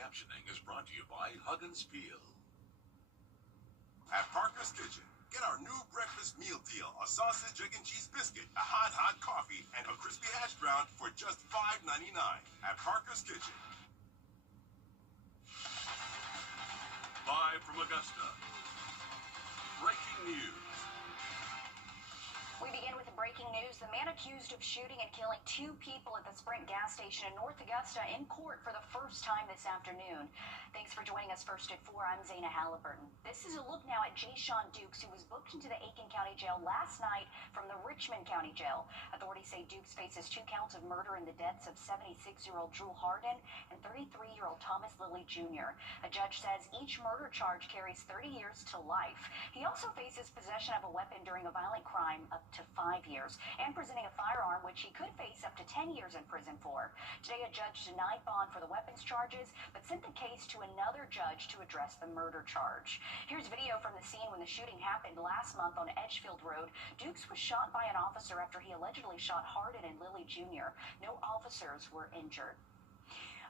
captioning is brought to you by Huggins Peel. At Parker's Kitchen, get our new breakfast meal deal: a sausage, egg, and cheese biscuit, a hot coffee, and a crispy hash brown for just $5.99 at Parker's Kitchen. Live from Augusta, breaking news. We begin with the breaking news. The man accused of shooting and killing 2 people at the Sprint gas station in North Augusta in court for the first time this afternoon. Thanks for joining us. First at 4, I'm Zaina Halliburton. This is a look now at Jayshawn Dukes, who was booked into the Aiken County Jail last night from the Richmond County Jail. Authorities say Dukes faces 2 counts of murder in the deaths of 76-year-old Drew Harden and 33-year-old Thomas Lilly Jr. A judge says each murder charge carries 30 years to life. He also faces possession of a weapon during a violent crime up to 5 years, and presenting a firearm, which he could face up to 10 years in prison for. Today, a judge denied bond for the weapons charges, but sent the case to another judge to address the murder charge. Here's video from the scene when the shooting happened last month on Edgefield Road. Dukes was shot by an officer after he allegedly shot Harden and Lilly Jr. No officers were injured.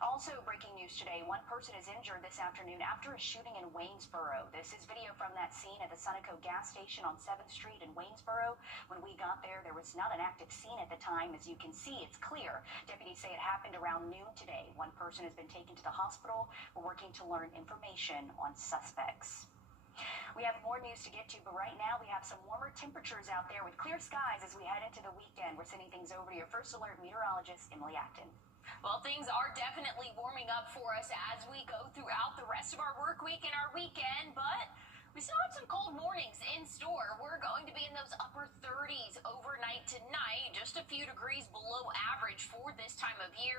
Also breaking news today, 1 person is injured this afternoon after a shooting in Waynesboro. This is video from that scene at the Sunoco gas station on 7th Street in Waynesboro. When we got there was not an active scene at the time. As you can see, it's clear. Deputies say it happened around noon today. 1 person has been taken to the hospital. We're working to learn information on suspects. We have more news to get to, but right now we have some warmer temperatures out there with clear skies as we head into the weekend. We're sending things over to your First Alert meteorologist, Emily Acton. Well, things are definitely warming up for us as we go throughout the rest of our work week and our weekend, but we still have some cold mornings in store. We're going to be in those upper 30s overnight tonight, just a few degrees below average for this time of year.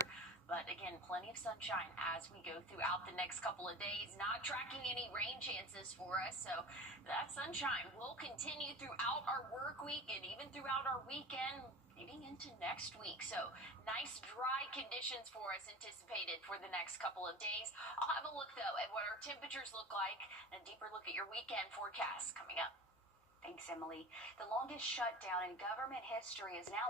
But again, plenty of sunshine as we go throughout the next couple of days. Not tracking any rain chances for us, so that sunshine will continue throughout our work week and even throughout our weekend leading into next week. So nice dry conditions for us anticipated for the next couple of days. I'll have a look though at what our temperatures look like and a deeper look at your weekend forecast coming up. Thanks, Emily. The longest shutdown in government history is now.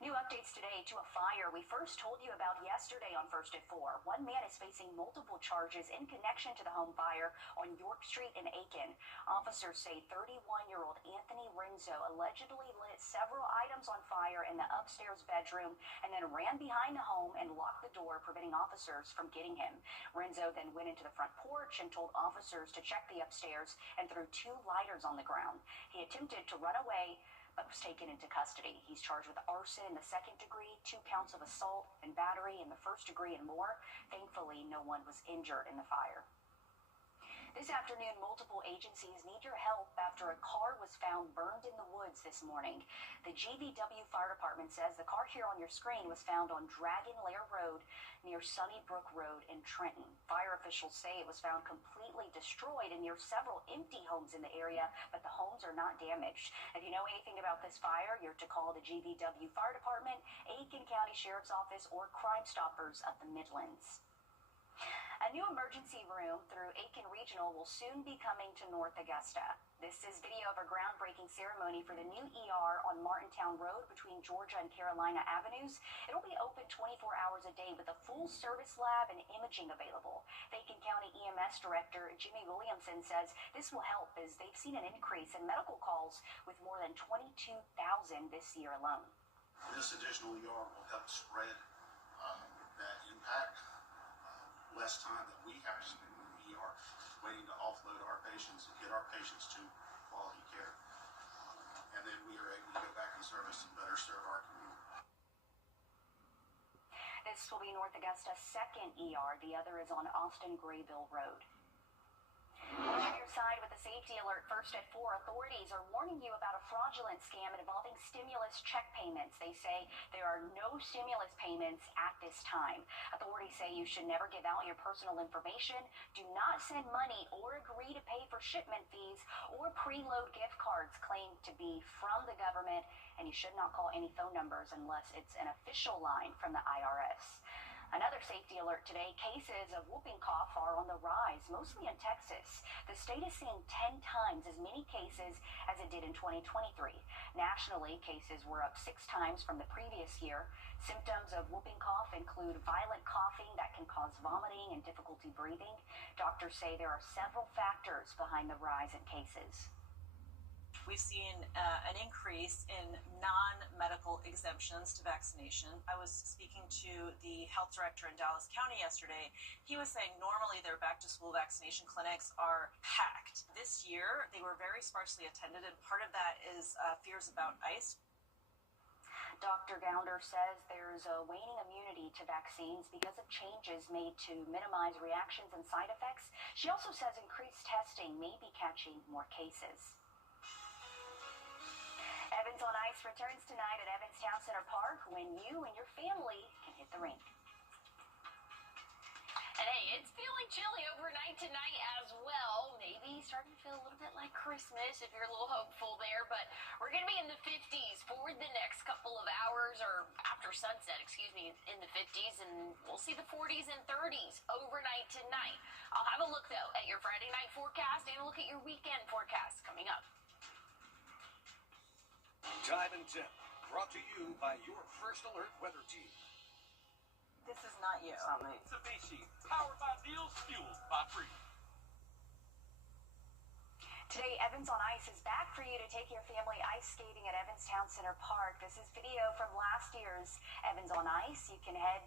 New updates today to a fire we first told you about yesterday on First at 4. 1 man is facing multiple charges in connection to the home fire on York Street in Aiken. Officers say 31-year-old Anthony Renzo allegedly lit several items on fire in the upstairs bedroom and then ran behind the home and locked the door, preventing officers from getting him. Renzo then went into the front porch and told officers to check the upstairs and threw 2 lighters on the ground. He attempted to run away, but was taken into custody. He's charged with arson in the 2nd degree, 2 counts of assault and battery in the 1st degree, and more. Thankfully, no one was injured in the fire. This afternoon, multiple agencies need your help after a car was found burned in the woods this morning. The GVW Fire Department says the car here on your screen was found on Dragon Lair Road near Sunnybrook Road in Trenton. Fire officials say it was found completely destroyed and near several empty homes in the area, but the homes are not damaged. If you know anything about this fire, you're to call the GVW Fire Department, Aiken County Sheriff's Office, or Crime Stoppers of the Midlands. A new emergency room through Aiken Regional will soon be coming to North Augusta. This is video of a groundbreaking ceremony for the new ER on Martintown Road between Georgia and Carolina Avenues. It'll be open 24 hours a day with a full service lab and imaging available. The Aiken County EMS Director Jimmy Williamson says this will help as they've seen an increase in medical calls with more than 22,000 this year alone. This additional ER will help spread that impact. Less time that we have to spend in the ER waiting to offload our patients and get our patients to quality care. And then we are able to go back in service and better serve our community. This will be North Augusta's 2nd ER. The other is on Austin Graybill Road. On your side with a safety alert, First at 4, authorities are warning you about a fraudulent scam involving stimulus check payments. They say there are no stimulus payments at this time. Authorities say you should never give out your personal information, do not send money or agree to pay for shipment fees or preload gift cards claimed to be from the government, and you should not call any phone numbers unless it's an official line from the IRS. Another safety alert today, cases of whooping cough are on the rise, mostly in Texas. The state is seeing 10 times as many cases as it did in 2023. Nationally, cases were up 6 times from the previous year. Symptoms of whooping cough include violent coughing that can cause vomiting and difficulty breathing. Doctors say there are several factors behind the rise in cases. We've seen an increase in non-medical exemptions to vaccination. I was speaking to the health director in Dallas County yesterday. He was saying normally their back-to-school vaccination clinics are packed. This year, they were very sparsely attended, and part of that is fears about ICE. Dr. Gounder says there's a waning immunity to vaccines because of changes made to minimize reactions and side effects. She also says increased testing may be catching more cases. Evans on Ice returns tonight at Evans Town Center Park when you and your family can hit the rink. And hey, it's feeling chilly overnight tonight as well. Maybe starting to feel a little bit like Christmas if you're a little hopeful there. But we're going to be in the 50s for the next couple of hours, or after sunset, in the 50s. And we'll see the 40s and 30s overnight tonight. I'll have a look, though, at your Friday night forecast and a look at your weekend forecast coming up. Time and Tip, brought to you by your First Alert weather team. This is not you. Mitsubishi, powered by deals, fueled by free. Today, Evans on Ice is back for you to take your family ice skating at Evans Town Center Park. This is video from last year's Evans on Ice. You can head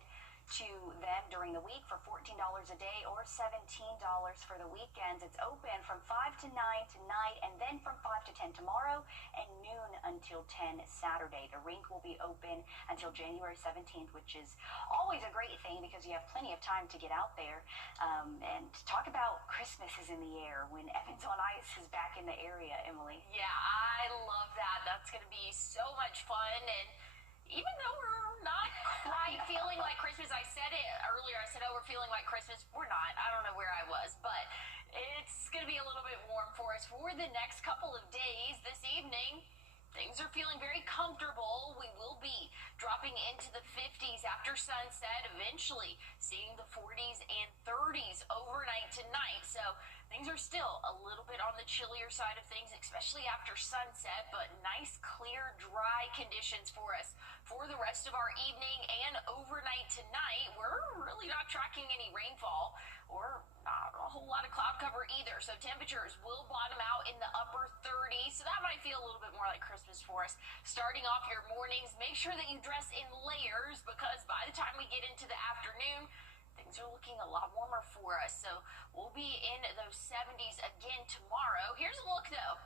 to them during the week for $14 a day or $17 for the weekends. It's open from 5 to 9 tonight, and then from 5 to 10 tomorrow, and noon until 10 Saturday. The rink will be open until January 17th, which is always a great thing because you have plenty of time to get out there. And talk about Christmas is in the air when Evans on Ice is back in the area, Emily. Yeah, I love that. That's going to be so much fun. And even though we're not quite feeling like Christmas, I said it earlier, I said, oh, we're feeling like Christmas. We're not. I don't know where I was, but it's going to be a little bit warm for us for the next couple of days. This evening, things are feeling very comfortable. We will be dropping into the 50s after sunset, eventually seeing the 40s and 30s overnight tonight. So things are still a little bit on the chillier side of things, especially after sunset, but nice, clear, dry conditions for us for the rest of our evening and overnight tonight. We're really not tracking any rainfall or not a whole lot of cloud cover either. So temperatures will bottom out in the upper 30s. So that might feel a little bit more like Christmas for us. Starting off your mornings, make sure that you dress in layers because by the time we get into the afternoon, things are looking a lot warmer for us. So we'll be in those 70s again tomorrow. Here's a look, though,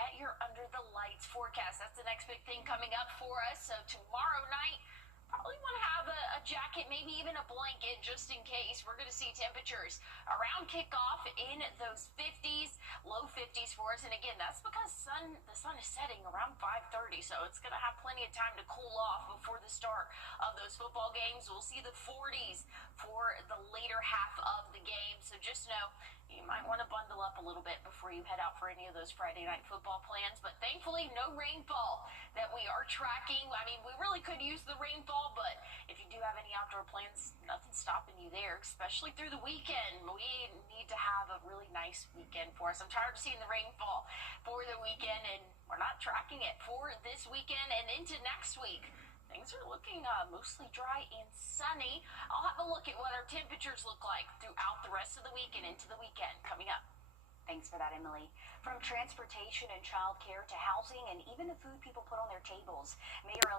at your under the lights forecast. That's the next big thing coming up for us. So tomorrow night, probably want to have a jacket, maybe even a blanket, just in case. We're going to see temperatures around kickoff in those 50s, low 50s for us. And again, that's because the sun is setting around 5:30, so it's going to have plenty of time to cool off before the start of those football games. We'll see the 40s for the later half of the game. So just know you might want to bundle up a little bit before you head out for any of those Friday night football plans. But thankfully, no rainfall that we are tracking. I mean, we really could use the rainfall, but if you do have any outdoor plans, nothing's stopping you there, especially through the weekend. We need to have a really nice weekend for us. I'm tired of seeing the rainfall for the weekend, and we're not tracking it for this weekend and into next week. Things are looking mostly dry and sunny. I'll have a look at what our temperatures look like throughout the rest of the week and into the weekend coming up. Thanks for that, Emily. From transportation and childcare to housing and even the food people put on their tables, Mayor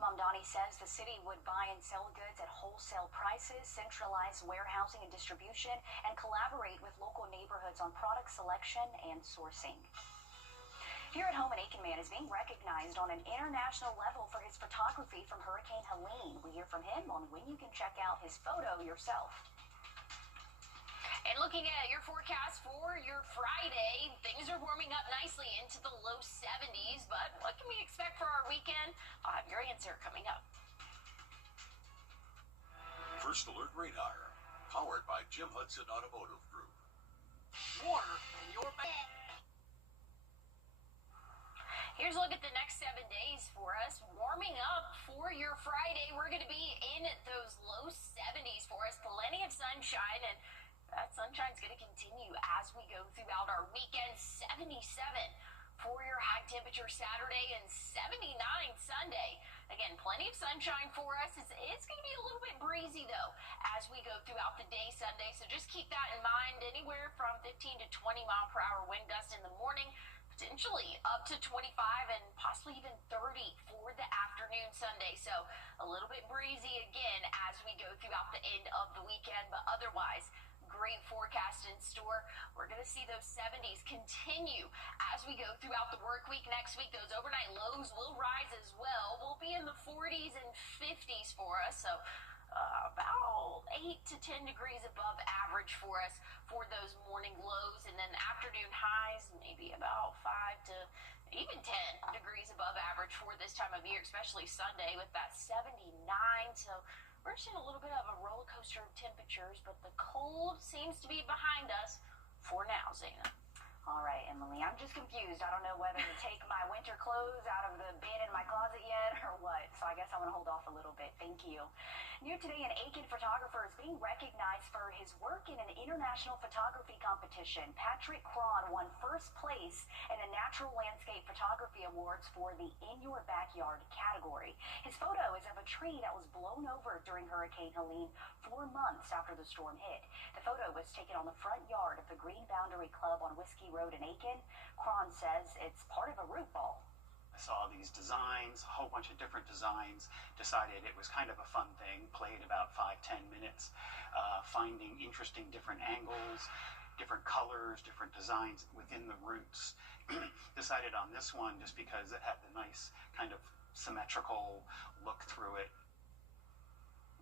Mamdani says the city would buy and sell goods at wholesale prices, centralize warehousing and distribution, and collaborate with local neighborhoods on product selection and sourcing. Here at home, an Aiken man is being recognized on an international level for his photography from Hurricane Helene. We hear from him on when you can check out his photo yourself. And looking at your forecast for your Friday, things are warming up nicely into the low 70s, but what can we expect for our weekend? I'll have your answer coming up. First Alert Radar, powered by Jim Hudson Automotive Group. Water in your bag. Here's a look at the next 7 days for us. Warming up for your Friday. We're going to be in those low 70s for us. Plenty of sunshine, and that sunshine's going to continue as we go throughout our weekend. 77 for your high temperature Saturday and 79 Sunday. Again, plenty of sunshine for us. It's going to be a little bit breezy, though, as we go throughout the day Sunday. So just keep that in mind. Anywhere from 15 to 20 mile per hour wind gust in the morning, potentially up to 25 and possibly even 30 for the afternoon Sunday. So a little bit breezy again as we go throughout the end of the weekend, but otherwise, great forecast in store. We're going to see those 70s continue as we go throughout the work week. Next week, those overnight lows will rise as well. We'll be in the 40s and 50s for us. So about 8 to 10 degrees above average for us for those morning lows, and then afternoon highs maybe about 5 to even 10 degrees above average for this time of year, especially Sunday with that 79. So we're seeing a little bit of a roller coaster of temperatures, but the cold seems to be behind us for now, Zena. All right, Emily, I'm just confused. I don't know whether to take my winter clothes out of the bin in my closet yet or what, so I guess I'm going to hold off a little bit. Thank you. New today, an Aiken photographer is being recognized for his work in an international photography competition. Patrick Cron won first place in the Natural Landscape Photography Awards for the In Your Backyard category. His photo is of a tree that was blown over during Hurricane Helene 4 months after the storm hit. The photo was taken on the front yard of the Green Boundary Club on Whiskey Road in Aiken. Cron says it's part of a root ball. I saw these designs, a whole bunch of different designs, decided it was kind of a fun thing, played about 5-10 minutes, finding interesting different angles, different colors, different designs within the roots. Decided on this one just because it had the nice kind of symmetrical look through it.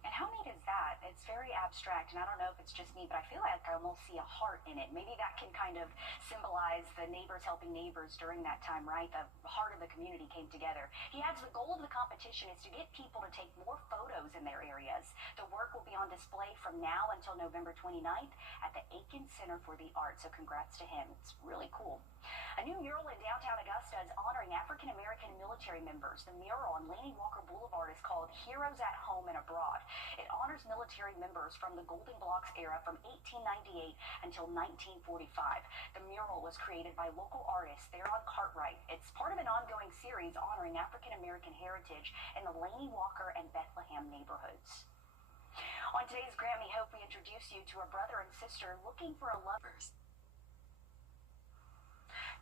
And how neat is that? It's very abstract, and I don't know if it's just me, but I feel like I almost see a heart in it. Maybe that can kind of symbolize the neighbors helping neighbors during that time, right? The heart of the community came together. He adds the goal of the competition is to get people to take more photos in their areas. The work will be on display from now until November 29th at the Aiken Center for the Arts, so congrats to him. It's really cool. A new mural in downtown Augusta is honoring African-American military members. The mural on Laney Walker Boulevard is called Heroes at Home and Abroad. It honors military members from the Golden Blocks era from 1898 until 1945. The mural was created by local artists there on Cartwright. It's part of an ongoing series honoring African-American heritage in the Laney Walker and Bethlehem neighborhoods. On today's Grammy Hope, we introduce you to a brother and sister looking for a lover.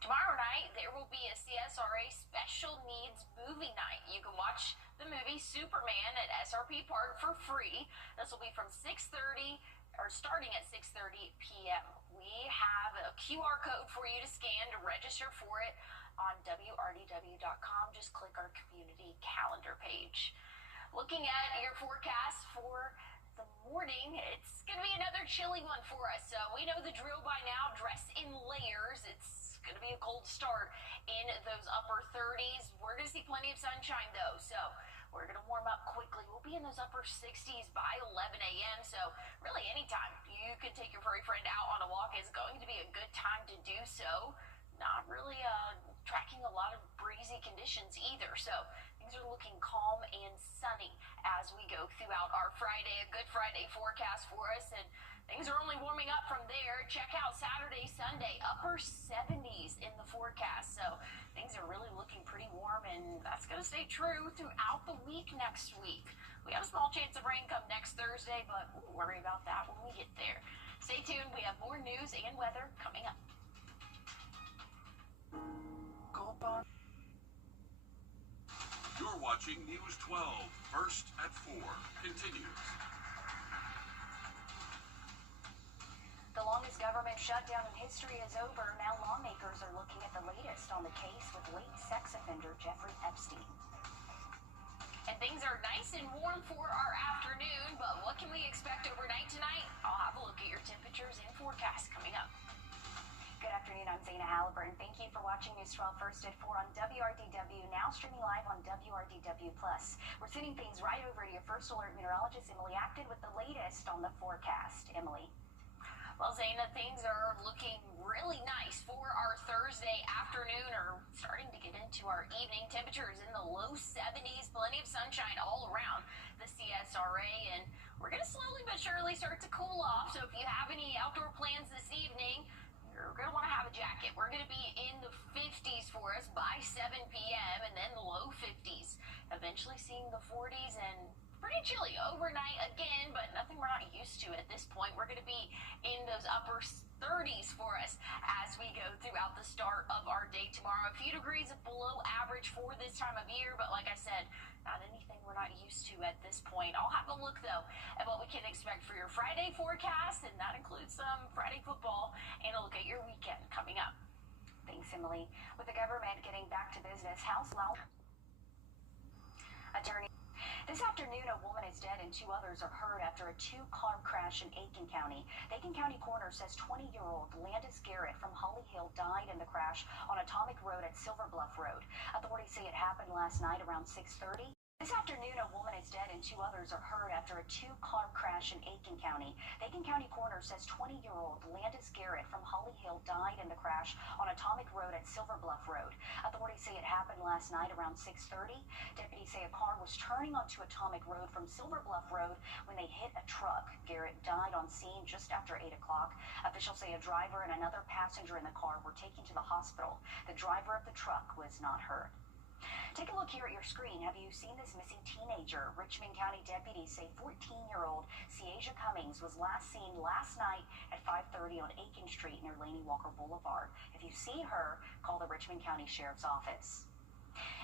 Tomorrow night, there will be a CSRA Special Needs Movie Night. You can watch the movie Superman at SRP Park for free. This will be from 6:30 or starting at 6:30 p.m. We have a QR code for you to scan to register for it on wrdw.com. Just click our community calendar page. Looking at your forecast for the morning, it's going to be another chilly one for us. So we know the drill by now. Dress in layers. It's going to be a cold start in those upper 30s. We're going to see plenty of sunshine, though, so we're going to warm up quickly. We'll be in those upper 60s by 11 a.m., so really anytime you can take your furry friend out on a walk is going to be a good time to do so. Not really tracking a lot of breezy conditions either, so things are looking calm and sunny as we go throughout our Friday, a good Friday forecast for us, and things are only warming up from there. Check out Saturday, Sunday, upper 70s in the forecast. So things are really looking pretty warm, and that's going to stay true throughout the week next week. We have a small chance of rain come next Thursday, but we'll worry about that when we get there. Stay tuned. We have more news and weather coming up. Gold Bond. You're watching News 12, first at 4, continues. The longest government shutdown in history is over. Now lawmakers are looking at the latest on the case with late sex offender Jeffrey Epstein. And things are nice and warm for our afternoon, but what can we expect overnight tonight? I'll have a look at your temperatures and forecast coming up. Good afternoon, I'm Zena Halliburton. Thank you for watching News 12 First at 4 on WRDW, now streaming live on WRDW+. We're sending things right over to your First Alert meteorologist, Emily Acton, with the latest on the forecast. Emily. Well, Zena, things are looking really nice for our Thursday afternoon, or starting to get into our evening. Temperatures in the low 70s, plenty of sunshine all around the CSRA, and we're going to slowly but surely start to cool off. So if you have any outdoor plans this evening, you're going to want to have a jacket. We're going to be in the 50s for us by 7 p.m. and then the low 50s. Eventually seeing the 40s and pretty chilly overnight again, but nothing we're not used to at this point. We're going to be in those upper 30s for us as we go throughout the start of our day tomorrow. A few degrees below average for this time of year, but like I said, not anything we're not used to at this point. I'll have a look, though, at what we can expect for your Friday forecast, and that includes some Friday football and a look at your weekend coming up. Thanks, Emily. With the government getting back to business, House Attorney. This afternoon, a woman is dead and 2 others are hurt after a 2-car crash in Aiken County. The Aiken County coroner says 20-year-old Landis Garrett from Holly Hill died in the crash on Atomic Road at Silver Bluff Road. Authorities say it happened last night around 6:30. This afternoon, a woman is dead and 2 others are hurt after a 2-car crash in Aiken County. The Aiken County coroner says 20-year-old Landis Garrett from Holly Hill died in the crash on Atomic Road at Silver Bluff Road. Authorities say it happened last night around 6:30. Deputies say a car was turning onto Atomic Road from Silver Bluff Road when they hit a truck. Garrett died on scene just after 8 o'clock. Officials say a driver and another passenger in the car were taken to the hospital. The driver of the truck was not hurt. Take a look here at your screen. Have you seen this missing teenager? Richmond County deputies say 14-year-old Ciasia Cummings was last seen last night at 5:30 on Aiken Street near Laney Walker Boulevard. If you see her, call the Richmond County Sheriff's Office.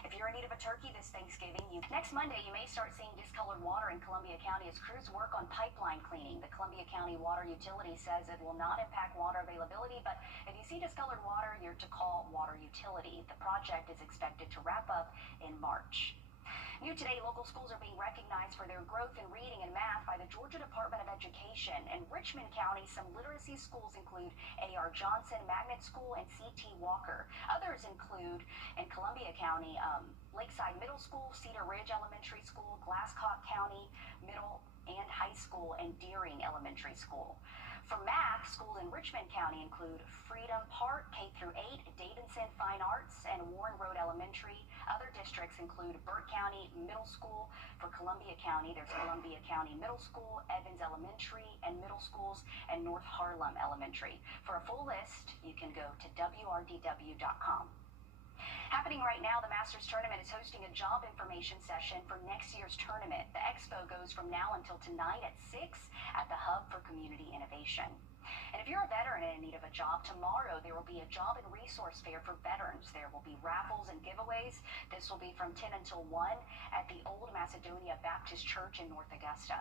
If you're in need of a turkey this Thanksgiving, next Monday you may start seeing discolored water in Columbia County as crews work on pipeline cleaning. The Columbia County Water Utility says it will not impact water availability, but if you see discolored water, you're to call Water Utility. The project is expected to wrap up in March. New today, local schools are being recognized for their growth in reading and math by the Georgia Department of Education. In Richmond County, some literacy schools include A.R. Johnson Magnet School and C.T. Walker. Others include, in Columbia County, Lakeside Middle School, Cedar Ridge Elementary School, Glasscock County Middle and High School, and Deering Elementary School. For math, schools in Richmond County include Freedom Park K-8, Davidson Fine Arts, and Warren Road Elementary. Other districts include Burt County Middle School. For Columbia County, there's Columbia County Middle School, Evans Elementary and Middle Schools, and North Harlem Elementary. For a full list, you can go to wrdw.com. Happening right now, the Masters Tournament is hosting a job information session for next year's tournament. The expo goes from now until tonight at 6 at the Hub for Community Innovation. And if you're a veteran in need of a job, tomorrow there will be a job and resource fair for veterans. There will be raffles and giveaways. This will be from 10 until 1 at the Old Macedonia Baptist Church in North Augusta.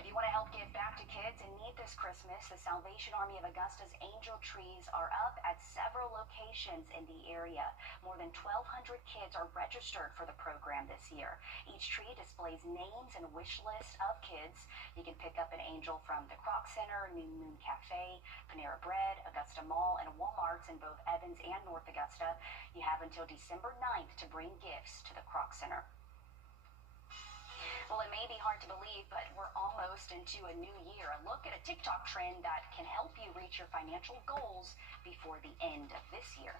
If you want to help give back to kids in need this Christmas, the Salvation Army of Augusta's angel trees are up at several locations in the area. More than 1,200 kids are registered for the program this year. Each tree displays names and wish lists of kids. You can pick up an angel from the Croc Center, New Moon Cafe, Panera Bread, Augusta Mall, and Walmarts in both Evans and North Augusta. You have until December 9th to bring gifts to the Croc Center. Well, it may be hard to believe, but we're almost into a new year. A look at a TikTok trend that can help you reach your financial goals before the end of this year.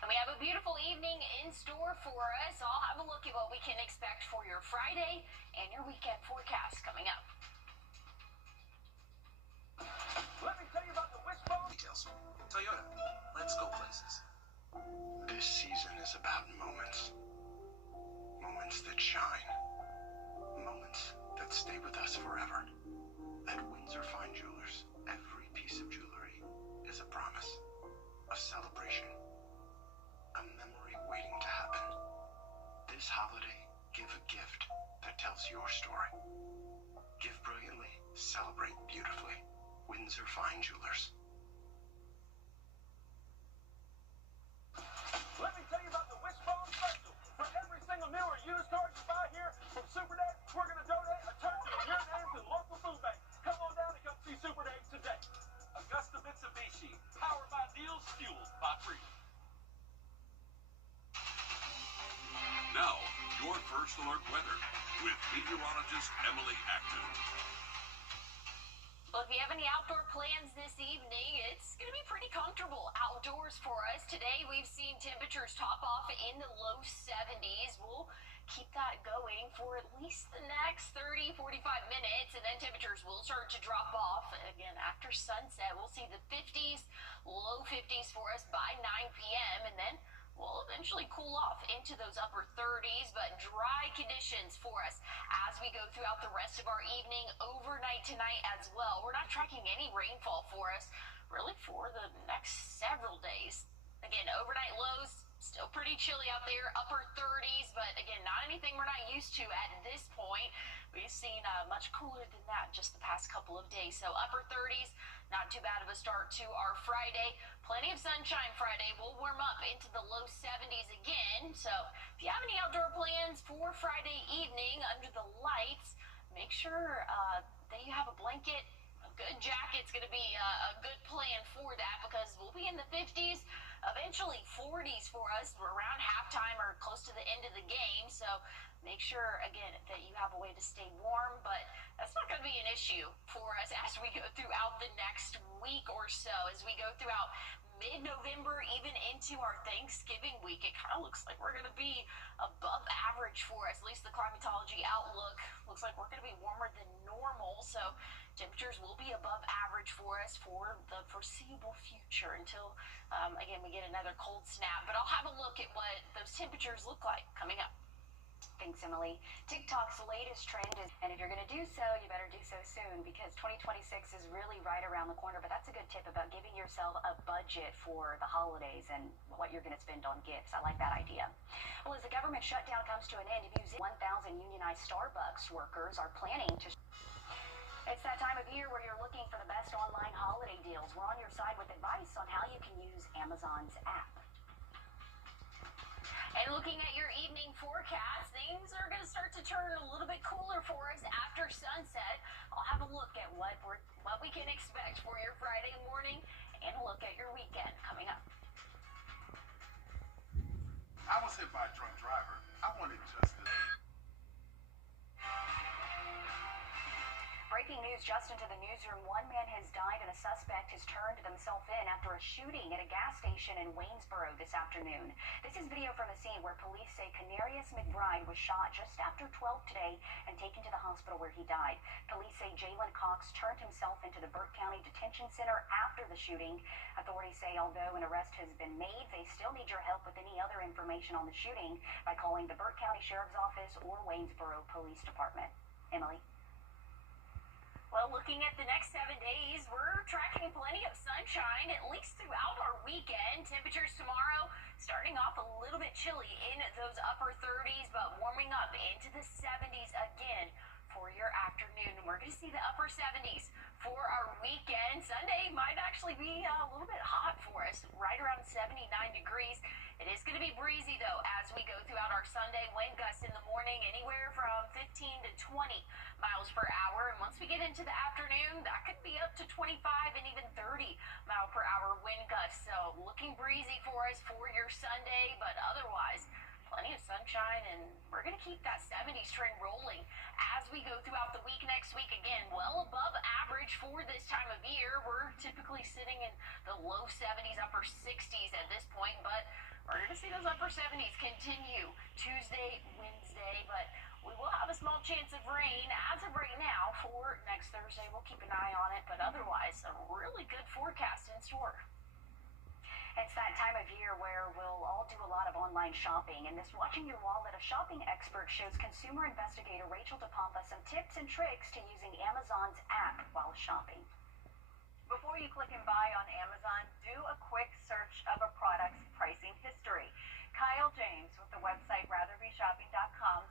And we have a beautiful evening in store for us. I'll have a look at what we can expect for your Friday and your weekend forecast coming up. Let me tell you about the wishbone. Details. Toyota. Let's go places. This season is about moments. Moments that shine. Moments that stay with us forever. At Windsor Fine Jewelers, every piece of jewelry is a promise, a celebration, a memory waiting to happen. This holiday, give a gift that tells your story. Give brilliantly, celebrate beautifully. Windsor Fine Jewelers. Let me tell you about the wishbone special. For every single new or used car you buy here from Super Dave, we're going to donate a turkey in your name to the local food bank. Come on down and come see Super Dave today. Augusta Mitsubishi, powered by deals, fueled by freedom. Now, your first alert weather with meteorologist Emily Acton. Well, if you have any outdoor plans this evening, it's going to be pretty comfortable outdoors for us. Today, we've seen temperatures top off in the low 70s. We'll keep that going for at least least the next 30, 45 minutes, and then temperatures will start to drop off. Again, after sunset, we'll see the 50s, low 50s for us by 9 p.m., and then we'll eventually cool off into those upper 30s, but dry conditions for us as we go throughout the rest of our evening, overnight tonight as well. We're not tracking any rainfall for us really for the next several days. Again, overnight lows, still pretty chilly out there, upper 30s, but again, not anything we're not used to at this point. We've seen much cooler than that just the past couple of days. So upper 30s, not too bad of a start to our Friday. Plenty of sunshine Friday. We'll warm up into the low 70s again. So if you have any outdoor plans for Friday evening under the lights, make sure that you have a blanket. A good jacket's going to be a good plan for that, because we'll be in the 50s, eventually 40s for us around halftime or close to the end of the game. So make sure, again, that you have a way to stay warm, but that's not going to be an issue for us as we go throughout the next week or so. As we go throughout mid-November, even into our Thanksgiving week, it kind of looks like we're going to be above average for us. At least the climatology outlook looks like we're going to be warmer than normal. So temperatures will be above average for us for the foreseeable future until, again, we get another cold snap. But I'll have a look at what those temperatures look like coming up. Thanks, Emily. TikTok's latest trend is, and if you're going to do so, you better do so soon, because 2026 is really right around the corner. But that's a good tip about giving yourself a budget for the holidays and what you're going to spend on gifts. I like that idea. Well, as the government shutdown comes to an end, 1,000 unionized Starbucks workers are planning to... It's that time of year where you're looking for the best online holiday deals. We're on your side with advice on how you can use Amazon's app. And looking at your evening forecast, things are going to start to turn a little bit cooler for us after sunset. I'll have a look at what we can expect for your Friday morning and a look at your weekend coming up. I was hit by a drunk driver. I wanted justice. Breaking news just into the newsroom. One man has died and a suspect has turned himself in after a shooting at a gas station in Waynesboro this afternoon. This is video from the scene where police say Canarius McBride was shot just after 12 today and taken to the hospital where he died. Police say Jalen Cox turned himself into the Burke County Detention Center after the shooting. Authorities say although an arrest has been made, they still need your help with any other information on the shooting by calling the Burke County Sheriff's Office or Waynesboro Police Department. Emily? Well, looking at the next 7 days, we're tracking plenty of sunshine, at least throughout our weekend. Temperatures tomorrow starting off a little bit chilly in those upper 30s, but warming up into the 70s again for your afternoon. We're going to see the upper 70s for our weekend. Sunday might actually be a little bit hot for us, right around 79 degrees. It is going to be breezy, though, as we go throughout our Sunday. Wind gusts in the morning anywhere from 15 to 20 miles per hour. And once we get into the afternoon, that could be up to 25 and even 30 mile per hour wind gusts. So looking breezy for us for your Sunday, but otherwise, plenty of sunshine, and we're going to keep that 70s trend rolling as we go throughout the week. Next week, again, well above average for this time of year. We're typically sitting in the low 70s, upper 60s at this point, but we're going to see those upper 70s continue Tuesday, Wednesday, but we will have a small chance of rain as of right now for next Thursday. We'll keep an eye on it, but otherwise, a really good forecast in store. It's that time of year where we'll all do a lot of online shopping, and this Watching Your Wallet, a shopping expert, shows consumer investigator Rachel DePompa some tips and tricks to using Amazon's app while shopping. Before you click and buy on Amazon, do a quick search of a product's pricing history. Kyle James with the website wrdw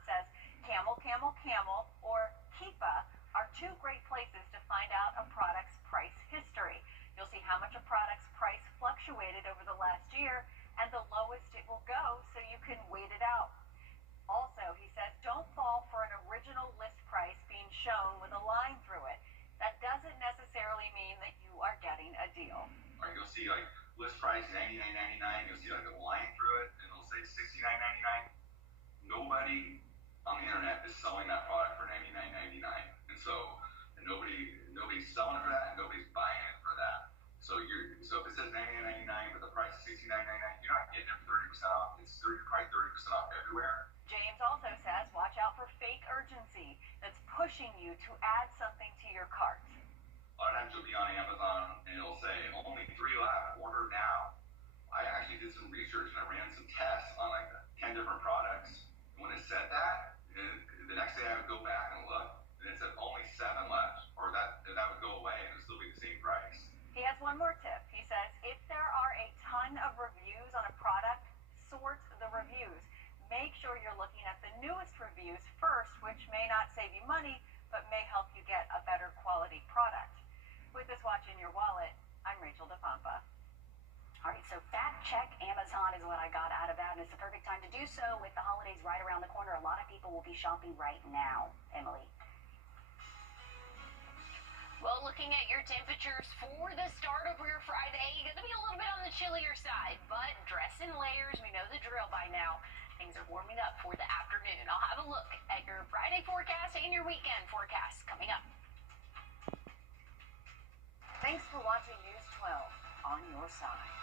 says Camel, Camel, Camel, or Keepa are two great places to find out a product's price history. You'll see how much a product's price fluctuated over the last year and the lowest it will go, so you can wait it out. Also, he says, don't fall for an original list price being shown with a line through it. That doesn't necessarily mean that you are getting a deal. Or you'll see like list price $99.99. You'll see like a line through it, and it'll say $69.99. Nobody on the internet is selling that product for $99.99, and nobody's selling it for that, and nobody's buying it for that. So if it says $99.99 but the price is $69.99, you're not getting it for 30% off. It's probably 30% off everywhere. James also says watch out for fake urgency. to add something to your cart. A lot of times you'll be on Amazon and it'll say only 3 left, order now. I actually did some research and I ran some tests on like 10 different products. And when it said that, the next day I would go back and look and it said only 7 left, or that would go away and it would still be the same price. He has one more tip. He says if there are a ton of reviews on a product, sort the reviews. Make sure you're looking at the newest reviews first, which may not save you money, but may help you get a better quality product. With this watch in your wallet, I'm Rachel DePompa. All right, so fact check Amazon is what I got out of that, and it's the perfect time to do so with the holidays right around the corner. A lot of people will be shopping right now, Emily. Well, looking at your temperatures for the start of your Friday, going to be a little bit on the chillier side, but dress in layers. We know the drill by now. Things are warming up for the afternoon. I'll have a look at your Friday forecast and your weekend forecast coming up. Thanks for watching News 12 on your side.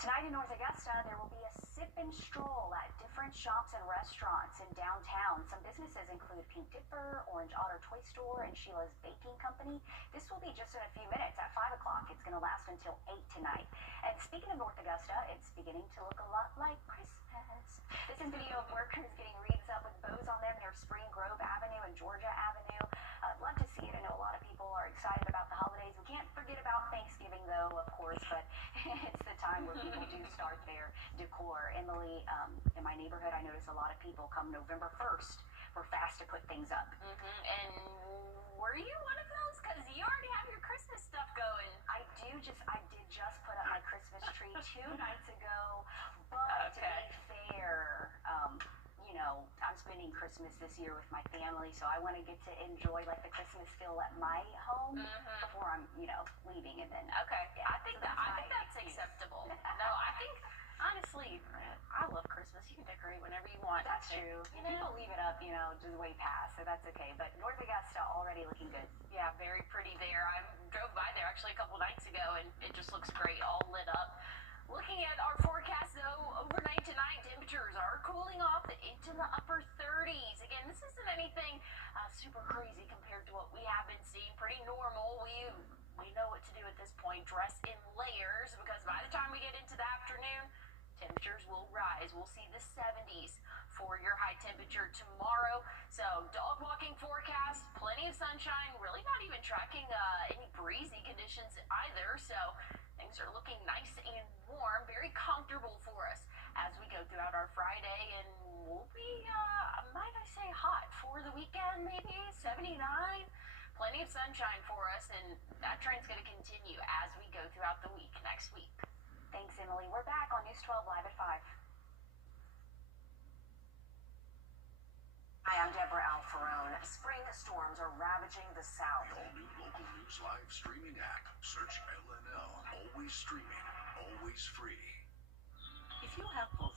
Tonight in North Augusta, there will be a sip and stroll at different shops and restaurants in downtown. Some businesses include Pink Dipper, Orange Otter Toy Store, and Sheila's Baking Company. This will be just in a few minutes at 5 o'clock. It's going to last until 8 tonight. And speaking of North Augusta, it's beginning to look a lot like Christmas. This is video of workers getting wreaths up with bows on them near Spring Grove Avenue and Georgia Avenue. I'd love to see it. I know a lot of people are excited about the holidays. We can't forget about Thanksgiving, though, of course, but it's the time where people do start their decor. Emily, in my neighborhood, I notice a lot of people come November 1st. We're fast to put things up. And were you one of those? Because you already have your Christmas stuff going. I did just put up my Christmas tree 2 nights ago, but to be fair, you know, I'm spending Christmas this year with my family, so I want to get to enjoy like the Christmas feel at my home before I'm, you know, leaving, and then yeah, I think that's acceptable. No, I think honestly, I love Christmas. You can decorate whenever you want. That's true. You know, people leave it up, you know, just way past, so that's okay. But North Augusta already looking good. yeah, very pretty there. I drove by there actually a couple nights ago, and it just looks great, all lit up. Looking at our forecast, though, overnight tonight, temperatures are cooling off into the upper 30s. Again, this isn't anything super crazy compared to what we have been seeing. Pretty normal. We know what to do at this point. Dress in layers, because by the time we get into the afternoon, temperatures will rise. We'll see the 70s for your high temperature tomorrow. So dog walking forecast, plenty of sunshine, really not even tracking any breezy conditions either. So things are looking nice and warm, very comfortable for us as we go throughout our Friday, and we'll be, might I say, hot for the weekend, maybe 79. Plenty of sunshine for us, and that trend's going to continue as we go throughout the week next week. Thanks, Emily. We're back on News 12 Live at 5. Hi, I'm Deborah Alfarone. Spring storms are ravaging the South. The all-new local news live streaming app. Search LNL. Always streaming, always free. If you have both